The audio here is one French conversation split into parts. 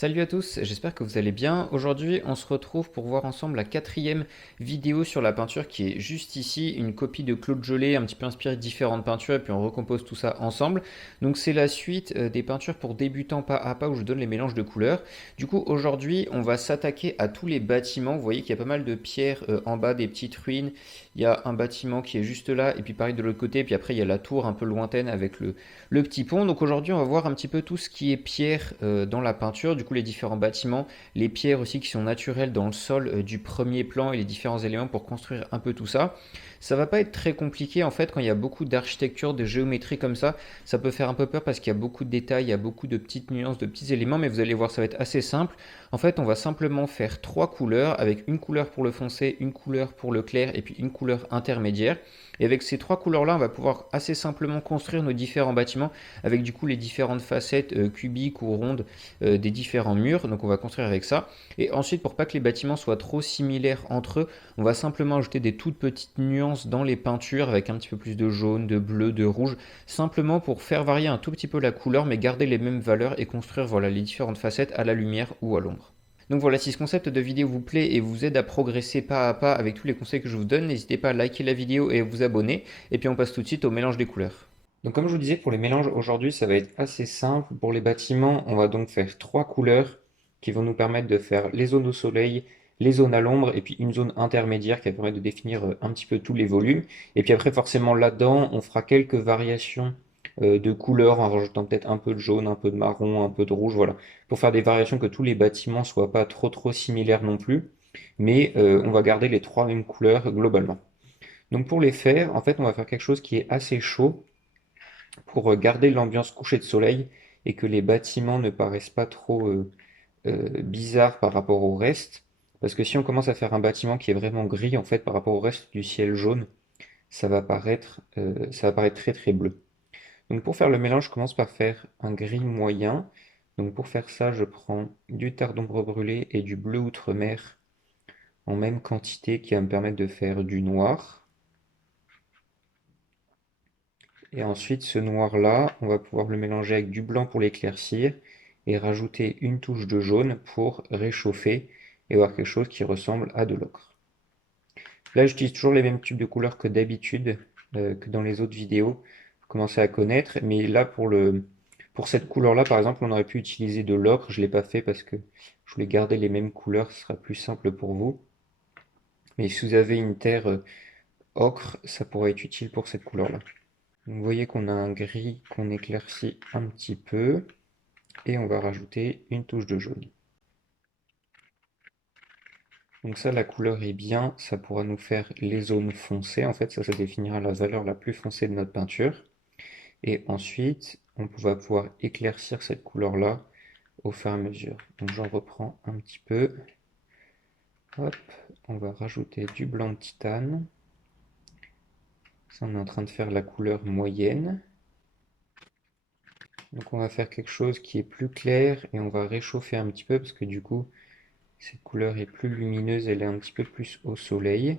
Salut à tous, j'espère que vous allez bien. Aujourd'hui, on se retrouve pour voir ensemble la quatrième vidéo sur la peinture qui est juste ici, une copie de Claude Gelée, un petit peu inspirée de différentes peintures, et puis on recompose tout ça ensemble. Donc c'est la suite des peintures pour débutants pas à pas où je donne les mélanges de couleurs. Du coup, aujourd'hui, on va s'attaquer à tous les bâtiments. Vous voyez qu'il y a pas mal de pierres en bas, des petites ruines. Il y a un bâtiment qui est juste là, et puis pareil de l'autre côté, puis après il y a la tour un peu lointaine avec le petit pont. Donc aujourd'hui, on va voir un petit peu tout ce qui est pierre dans la peinture, du coup les différents bâtiments, les pierres aussi qui sont naturelles dans le sol du premier plan et les différents éléments pour construire un peu tout ça. Ça va pas être très compliqué en fait quand il y a beaucoup d'architecture, de géométrie comme ça peut faire un peu peur parce qu'il y a beaucoup de détails, il y a beaucoup de petites nuances, de petits éléments, mais vous allez voir ça va être assez simple. En fait, on va simplement faire trois couleurs avec une couleur pour le foncé, une couleur pour le clair et puis une couleur intermédiaire. Et avec ces trois couleurs-là, on va pouvoir assez simplement construire nos différents bâtiments avec du coup les différentes facettes cubiques ou rondes des différents murs. Donc on va construire avec ça. Et ensuite, pour pas que les bâtiments soient trop similaires entre eux, on va simplement ajouter des toutes petites nuances dans les peintures avec un petit peu plus de jaune, de bleu, de rouge, simplement pour faire varier un tout petit peu la couleur mais garder les mêmes valeurs et construire voilà, les différentes facettes à la lumière ou à l'ombre. Donc voilà, si ce concept de vidéo vous plaît et vous aide à progresser pas à pas avec tous les conseils que je vous donne, n'hésitez pas à liker la vidéo et à vous abonner. Et puis on passe tout de suite au mélange des couleurs. Donc comme je vous disais, pour les mélanges aujourd'hui, ça va être assez simple. Pour les bâtiments, on va donc faire trois couleurs qui vont nous permettre de faire les zones au soleil, les zones à l'ombre et puis une zone intermédiaire qui va permettre de définir un petit peu tous les volumes. Et puis après, forcément, là-dedans, on fera quelques variations de couleurs en rajoutant peut-être un peu de jaune, un peu de marron, un peu de rouge, voilà, pour faire des variations que tous les bâtiments soient pas trop similaires non plus. Mais on va garder les trois mêmes couleurs globalement. Donc pour les faire, en fait, on va faire quelque chose qui est assez chaud pour garder l'ambiance coucher de soleil et que les bâtiments ne paraissent pas trop bizarres par rapport au reste. Parce que si on commence à faire un bâtiment qui est vraiment gris, en fait, par rapport au reste du ciel jaune, ça va paraître très bleu. Donc pour faire le mélange, je commence par faire un gris moyen. Donc pour faire ça, je prends du tard d'ombre brûlé et du bleu outremer en même quantité qui va me permettre de faire du noir. Et ensuite, ce noir-là, on va pouvoir le mélanger avec du blanc pour l'éclaircir et rajouter une touche de jaune pour réchauffer et avoir quelque chose qui ressemble à de l'ocre. Là, j'utilise toujours les mêmes types de couleurs que d'habitude, que dans les autres vidéos. Vous commencez à connaître, mais là, pour cette couleur-là, par exemple, on aurait pu utiliser de l'ocre. Je ne l'ai pas fait parce que je voulais garder les mêmes couleurs, ce sera plus simple pour vous. Mais si vous avez une terre ocre, ça pourrait être utile pour cette couleur-là. Vous voyez qu'on a un gris qu'on éclaircit un petit peu et on va rajouter une touche de jaune. Donc ça, la couleur est bien, ça pourra nous faire les zones foncées. En fait, ça définira la valeur la plus foncée de notre peinture. Et ensuite, on va pouvoir éclaircir cette couleur-là au fur et à mesure. Donc j'en reprends un petit peu. Hop, on va rajouter du blanc de titane. Ça, on est en train de faire la couleur moyenne. Donc on va faire quelque chose qui est plus clair et on va réchauffer un petit peu parce que du coup, cette couleur est plus lumineuse, elle est un petit peu plus au soleil.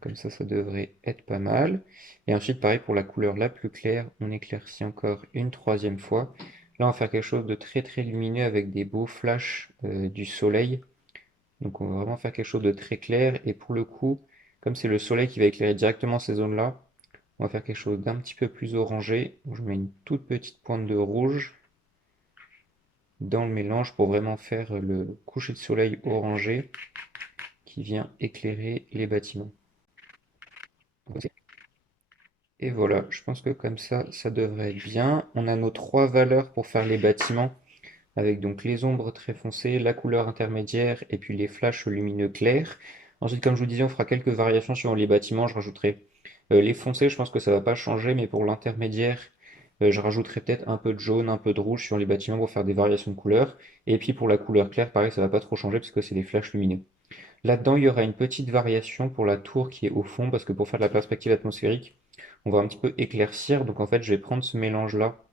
Comme ça devrait être pas mal. Et ensuite, pareil pour la couleur la plus claire, on éclaircit encore une troisième fois. Là, on va faire quelque chose de très lumineux avec des beaux flashs du soleil. Donc on va vraiment faire quelque chose de très clair. Et pour le coup, comme c'est le soleil qui va éclairer directement ces zones-là, on va faire quelque chose d'un petit peu plus orangé. Donc, je mets une toute petite pointe de rouge dans le mélange pour vraiment faire le coucher de soleil orangé qui vient éclairer les bâtiments. Et voilà, je pense que comme ça devrait être bien. On a nos trois valeurs pour faire les bâtiments, avec donc les ombres très foncées, la couleur intermédiaire et puis les flashs lumineux clairs. Ensuite, comme je vous disais, on fera quelques variations sur les bâtiments. Je rajouterai les foncés, je pense que ça ne va pas changer, mais pour l'intermédiaire, je rajouterai peut-être un peu de jaune, un peu de rouge sur les bâtiments pour faire des variations de couleurs. Et puis pour la couleur claire, pareil, ça ne va pas trop changer parce que c'est des flashs lumineux. Là-dedans, il y aura une petite variation pour la tour qui est au fond, parce que pour faire de la perspective atmosphérique, on va un petit peu éclaircir. Donc en fait, je vais prendre ce mélange-là.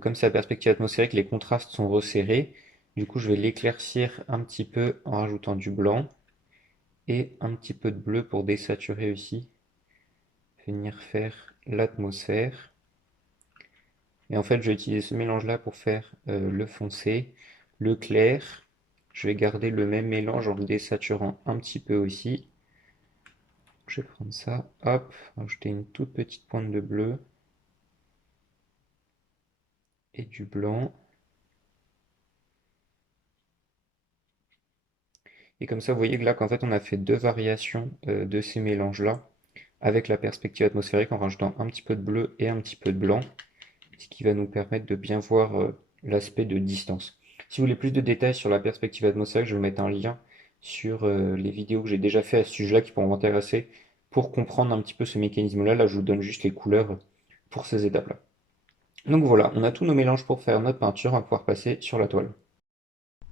Comme c'est la perspective atmosphérique, les contrastes sont resserrés. Du coup, je vais l'éclaircir un petit peu en rajoutant du blanc et un petit peu de bleu pour désaturer aussi, venir faire l'atmosphère. Et en fait, je vais utiliser ce mélange-là pour faire le foncé, le clair. Je vais garder le même mélange en le désaturant un petit peu aussi. Je vais prendre ça, hop, ajouter une toute petite pointe de bleu et du blanc. Et comme ça, vous voyez que là, qu'en fait, on a fait deux variations de ces mélanges-là avec la perspective atmosphérique en rajoutant un petit peu de bleu et un petit peu de blanc, ce qui va nous permettre de bien voir l'aspect de distance. Si vous voulez plus de détails sur la perspective atmosphérique, je vais vous mettre un lien sur les vidéos que j'ai déjà fait à ce sujet-là qui pourront vous intéresser pour comprendre un petit peu ce mécanisme-là. Là, je vous donne juste les couleurs pour ces étapes-là. Donc voilà, on a tous nos mélanges pour faire notre peinture, on va pouvoir passer sur la toile.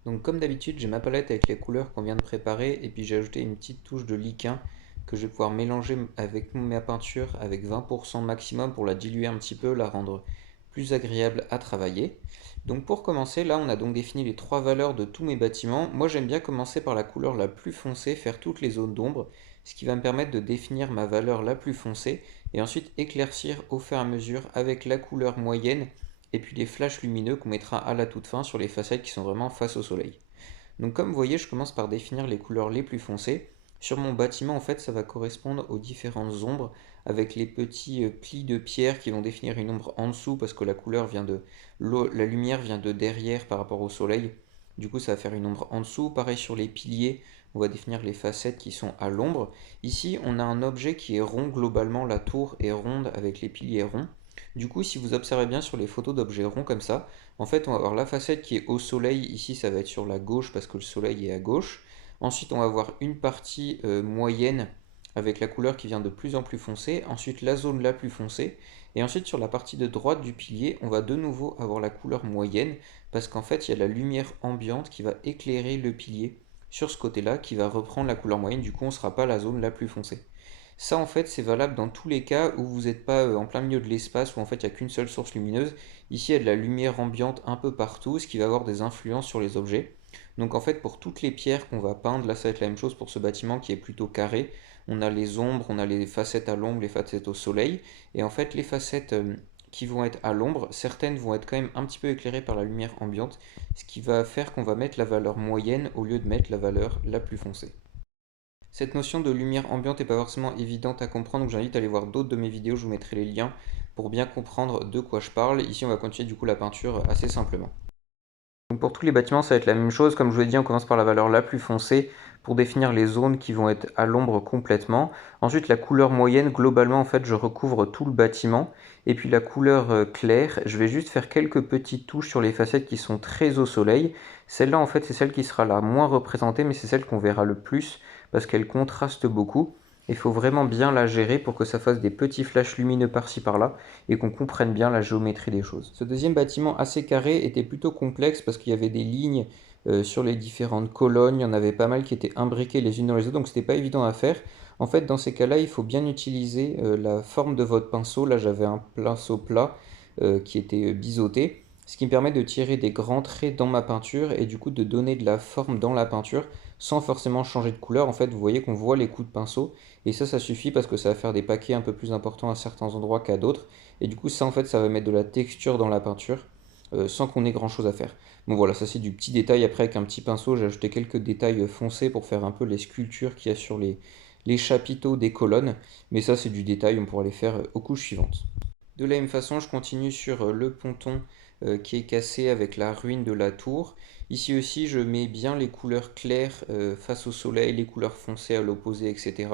Donc comme d'habitude, j'ai ma palette avec les couleurs qu'on vient de préparer et puis j'ai ajouté une petite touche de liquin que je vais pouvoir mélanger avec ma peinture avec 20% maximum pour la diluer un petit peu, la rendre plus agréable à travailler. Donc pour commencer, là on a donc défini les trois valeurs de tous mes bâtiments. Moi j'aime bien commencer par la couleur la plus foncée, faire toutes les zones d'ombre, ce qui va me permettre de définir ma valeur la plus foncée et ensuite éclaircir au fur et à mesure avec la couleur moyenne et puis les flashs lumineux qu'on mettra à la toute fin sur les facettes qui sont vraiment face au soleil. Donc comme vous voyez, je commence par définir les couleurs les plus foncées. Sur mon bâtiment, en fait, ça va correspondre aux différentes ombres avec les petits plis de pierre qui vont définir une ombre en dessous parce que la couleur vient de la lumière vient de derrière par rapport au soleil. Du coup, ça va faire une ombre en dessous. Pareil sur les piliers, on va définir les facettes qui sont à l'ombre. Ici, on a un objet qui est rond globalement, la tour est ronde avec les piliers ronds. Du coup, si vous observez bien sur les photos d'objets ronds comme ça, en fait, on va avoir la facette qui est au soleil. Ici, ça va être sur la gauche parce que le soleil est à gauche. Ensuite, on va avoir une partie moyenne avec la couleur qui vient de plus en plus foncée. Ensuite, la zone la plus foncée. Et ensuite, sur la partie de droite du pilier, on va de nouveau avoir la couleur moyenne parce qu'en fait, il y a la lumière ambiante qui va éclairer le pilier sur ce côté-là qui va reprendre la couleur moyenne. Du coup, on ne sera pas la zone la plus foncée. Ça, en fait, c'est valable dans tous les cas où vous n'êtes pas en plein milieu de l'espace, où en fait, il n'y a qu'une seule source lumineuse. Ici, il y a de la lumière ambiante un peu partout, ce qui va avoir des influences sur les objets. Donc, en fait, pour toutes les pierres qu'on va peindre, là, ça va être la même chose pour ce bâtiment qui est plutôt carré. On a les ombres, on a les facettes à l'ombre, les facettes au soleil. Et en fait, les facettes qui vont être à l'ombre, certaines vont être quand même un petit peu éclairées par la lumière ambiante, ce qui va faire qu'on va mettre la valeur moyenne au lieu de mettre la valeur la plus foncée. Cette notion de lumière ambiante n'est pas forcément évidente à comprendre, donc j'invite à aller voir d'autres de mes vidéos, je vous mettrai les liens pour bien comprendre de quoi je parle. Ici, on va continuer du coup la peinture assez simplement. Donc pour tous les bâtiments, ça va être la même chose. Comme je vous l'ai dit, on commence par la valeur la plus foncée pour définir les zones qui vont être à l'ombre complètement. Ensuite, la couleur moyenne, globalement, en fait, je recouvre tout le bâtiment. Et puis la couleur claire, je vais juste faire quelques petites touches sur les facettes qui sont très au soleil. Celle-là, en fait, c'est celle qui sera la moins représentée, mais c'est celle qu'on verra le plus parce qu'elle contraste beaucoup. Il faut vraiment bien la gérer pour que ça fasse des petits flashs lumineux par-ci par-là et qu'on comprenne bien la géométrie des choses. Ce deuxième bâtiment assez carré était plutôt complexe parce qu'il y avait des lignes sur les différentes colonnes, il y en avait pas mal qui étaient imbriquées les unes dans les autres, donc c'était pas évident à faire. En fait, dans ces cas-là, il faut bien utiliser la forme de votre pinceau. Là, j'avais un pinceau plat qui était biseauté, ce qui me permet de tirer des grands traits dans ma peinture et du coup de donner de la forme dans la peinture sans forcément changer de couleur. En fait, vous voyez qu'on voit les coups de pinceau et ça suffit parce que ça va faire des paquets un peu plus importants à certains endroits qu'à d'autres. Et du coup, ça en fait, ça va mettre de la texture dans la peinture sans qu'on ait grand chose à faire. Bon voilà, ça c'est du petit détail. Après, avec un petit pinceau, j'ai ajouté quelques détails foncés pour faire un peu les sculptures qu'il y a sur les chapiteaux des colonnes. Mais ça, c'est du détail, on pourra les faire aux couches suivantes. De la même façon, je continue sur le ponton qui est cassé avec la ruine de la tour. Ici aussi, je mets bien les couleurs claires face au soleil, les couleurs foncées à l'opposé, etc.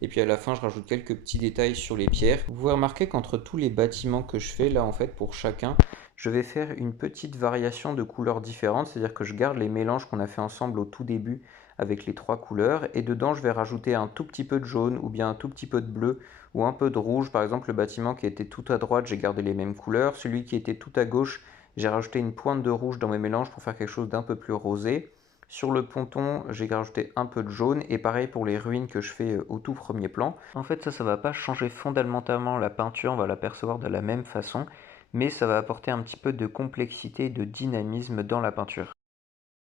Et puis à la fin, je rajoute quelques petits détails sur les pierres. Vous pouvez remarquer qu'entre tous les bâtiments que je fais, là en fait, pour chacun, je vais faire une petite variation de couleurs différentes. C'est-à-dire que je garde les mélanges qu'on a fait ensemble au tout début avec les trois couleurs. Et dedans, je vais rajouter un tout petit peu de jaune ou bien un tout petit peu de bleu ou un peu de rouge. Par exemple, le bâtiment qui était tout à droite, j'ai gardé les mêmes couleurs. Celui qui était tout à gauche, j'ai rajouté une pointe de rouge dans mes mélanges pour faire quelque chose d'un peu plus rosé. Sur le ponton, j'ai rajouté un peu de jaune et pareil pour les ruines que je fais au tout premier plan. En fait, ça va pas changer fondamentalement la peinture, on va la percevoir de la même façon, mais ça va apporter un petit peu de complexité et de dynamisme dans la peinture.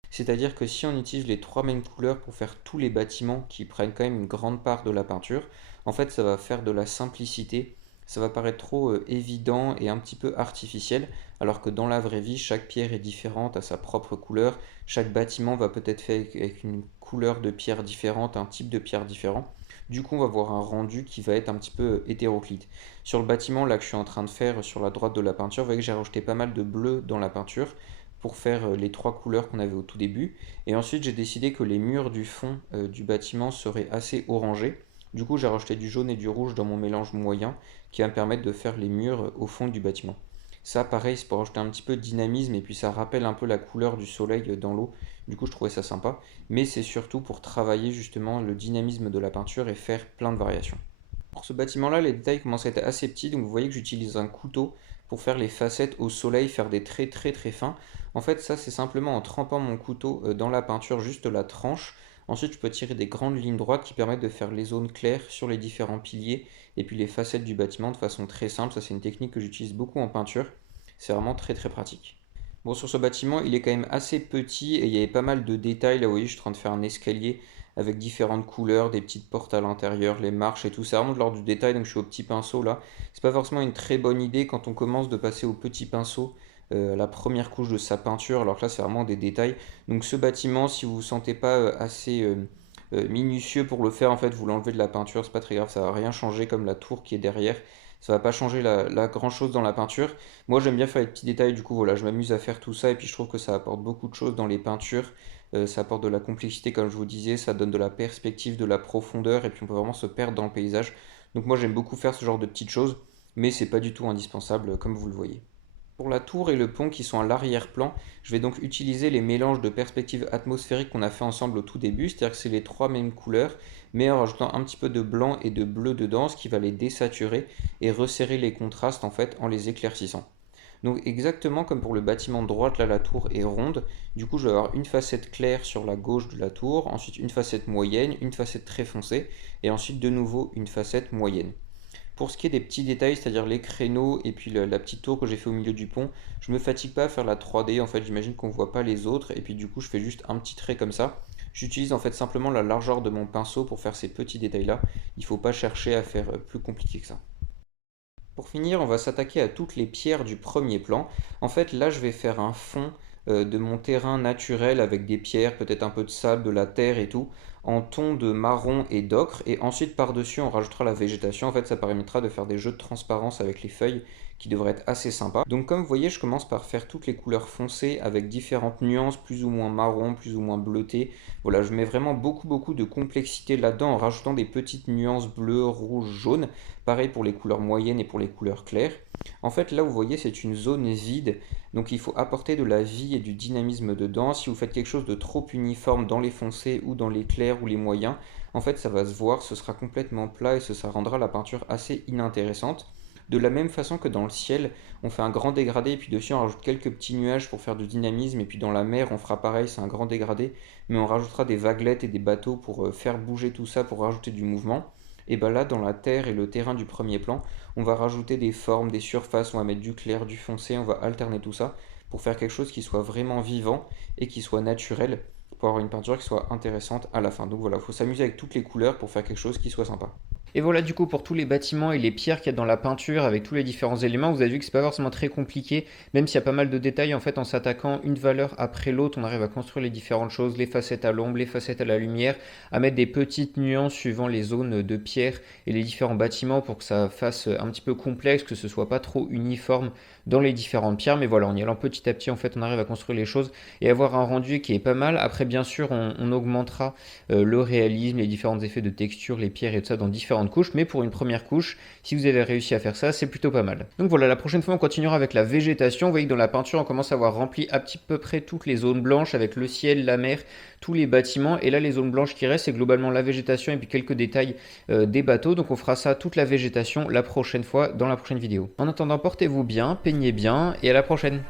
C'est-à-dire que si on utilise les trois mêmes couleurs pour faire tous les bâtiments qui prennent quand même une grande part de la peinture, en fait ça va faire de la simplicité ça va paraître trop évident et un petit peu artificiel, alors que dans la vraie vie, chaque pierre est différente, a sa propre couleur, chaque bâtiment va peut-être fait avec une couleur de pierre différente, un type de pierre différent. Du coup, on va avoir un rendu qui va être un petit peu hétéroclite. Sur le bâtiment là que je suis en train de faire sur la droite de la peinture, vous voyez que j'ai rajouté pas mal de bleu dans la peinture pour faire les trois couleurs qu'on avait au tout début. Et ensuite, j'ai décidé que les murs du fond du bâtiment seraient assez orangés. Du coup, j'ai rajouté du jaune et du rouge dans mon mélange moyen qui va me permettre de faire les murs au fond du bâtiment. Ça, pareil, c'est pour rajouter un petit peu de dynamisme et puis ça rappelle un peu la couleur du soleil dans l'eau. Du coup, je trouvais ça sympa. Mais c'est surtout pour travailler justement le dynamisme de la peinture et faire plein de variations. Pour ce bâtiment-là, les détails commencent à être assez petits, donc vous voyez que j'utilise un couteau pour faire les facettes au soleil, faire des traits très très fins. En fait, ça c'est simplement en trempant mon couteau dans la peinture, juste la tranche. Ensuite, je peux tirer des grandes lignes droites qui permettent de faire les zones claires sur les différents piliers et puis les facettes du bâtiment de façon très simple. Ça, c'est une technique que j'utilise beaucoup en peinture. C'est vraiment très très pratique. Bon, sur ce bâtiment, il est quand même assez petit et il y avait pas mal de détails. Là, vous voyez, je suis en train de faire un escalier avec différentes couleurs, des petites portes à l'intérieur, les marches et tout. C'est vraiment de l'ordre du détail, donc je suis au petit pinceau là. C'est pas forcément une très bonne idée quand on commence de passer au petit pinceau, la première couche de sa peinture, alors que là, c'est vraiment des détails. Donc ce bâtiment, si vous ne vous sentez pas assez minutieux pour le faire, en fait, vous l'enlevez de la peinture, c'est pas très grave, ça va rien changer comme la tour qui est derrière. Ça va pas changer la grand chose dans la peinture. Moi j'aime bien faire les petits détails, du coup voilà, je m'amuse à faire tout ça et puis je trouve que ça apporte beaucoup de choses dans les peintures. Ça apporte de la complexité comme je vous disais, ça donne de la perspective, de la profondeur et puis on peut vraiment se perdre dans le paysage. Donc moi j'aime beaucoup faire ce genre de petites choses, mais c'est pas du tout indispensable comme vous le voyez. Pour la tour et le pont qui sont à l'arrière-plan, je vais donc utiliser les mélanges de perspectives atmosphériques qu'on a fait ensemble au tout début, c'est-à-dire que c'est les trois mêmes couleurs, mais en rajoutant un petit peu de blanc et de bleu dedans, ce qui va les désaturer et resserrer les contrastes en fait en les éclaircissant. Donc exactement comme pour le bâtiment de droite, là la tour est ronde, du coup je vais avoir une facette claire sur la gauche de la tour, ensuite une facette moyenne, une facette très foncée, et ensuite de nouveau une facette moyenne. Pour ce qui est des petits détails, c'est-à-dire les créneaux et puis la petite tour que j'ai fait au milieu du pont, je me fatigue pas à faire la 3D, en fait j'imagine qu'on voit pas les autres, et puis du coup je fais juste un petit trait comme ça. J'utilise en fait simplement la largeur de mon pinceau pour faire ces petits détails là, il faut pas chercher à faire plus compliqué que ça. Pour finir, on va s'attaquer à toutes les pierres du premier plan. En fait, là, je vais faire un fond de mon terrain naturel avec des pierres, peut-être un peu de sable, de la terre et tout, en ton de marron et d'ocre. Et ensuite, par-dessus, on rajoutera la végétation. En fait, ça permettra de faire des jeux de transparence avec les feuilles qui devraient être assez sympas. Donc, comme vous voyez, je commence par faire toutes les couleurs foncées avec différentes nuances, plus ou moins marron, plus ou moins bleuté. Voilà, je mets vraiment beaucoup de complexité là-dedans en rajoutant des petites nuances bleues, rouges, jaunes. Pareil pour les couleurs moyennes et pour les couleurs claires. En fait, là, vous voyez, c'est une zone vide, donc il faut apporter de la vie et du dynamisme dedans. Si vous faites quelque chose de trop uniforme dans les foncés ou dans les clairs ou les moyens, en fait, ça va se voir, ce sera complètement plat et ça rendra la peinture assez inintéressante. De la même façon que dans le ciel, on fait un grand dégradé et puis dessus on rajoute quelques petits nuages pour faire du dynamisme et puis dans la mer on fera pareil, c'est un grand dégradé, mais on rajoutera des vaguelettes et des bateaux pour faire bouger tout ça, pour rajouter du mouvement. Et bien là, dans la terre et le terrain du premier plan, on va rajouter des formes, des surfaces, on va mettre du clair, du foncé, on va alterner tout ça pour faire quelque chose qui soit vraiment vivant et qui soit naturel, pour avoir une peinture qui soit intéressante à la fin. Donc voilà, il faut s'amuser avec toutes les couleurs pour faire quelque chose qui soit sympa. Et voilà du coup pour tous les bâtiments et les pierres qu'il y a dans la peinture avec tous les différents éléments, vous avez vu que c'est pas forcément très compliqué, même s'il y a pas mal de détails en fait en s'attaquant une valeur après l'autre, on arrive à construire les différentes choses, les facettes à l'ombre, les facettes à la lumière, à mettre des petites nuances suivant les zones de pierre et les différents bâtiments pour que ça fasse un petit peu complexe, que ce soit pas trop uniforme dans les différentes pierres, mais voilà, en y allant petit à petit en fait on arrive à construire les choses et avoir un rendu qui est pas mal. Après bien sûr on augmentera le réalisme, les différents effets de texture, les pierres et tout ça dans différentes couches, mais pour une première couche, si vous avez réussi à faire ça, c'est plutôt pas mal. Donc voilà, la prochaine fois on continuera avec la végétation. Vous voyez que dans la peinture on commence à avoir rempli à petit peu près toutes les zones blanches avec le ciel, la mer, tous les bâtiments, et là les zones blanches qui restent c'est globalement la végétation et puis quelques détails des bateaux. Donc on fera ça toute la végétation la prochaine fois dans la prochaine vidéo. En attendant, portez-vous bien, peignez bien et à la prochaine.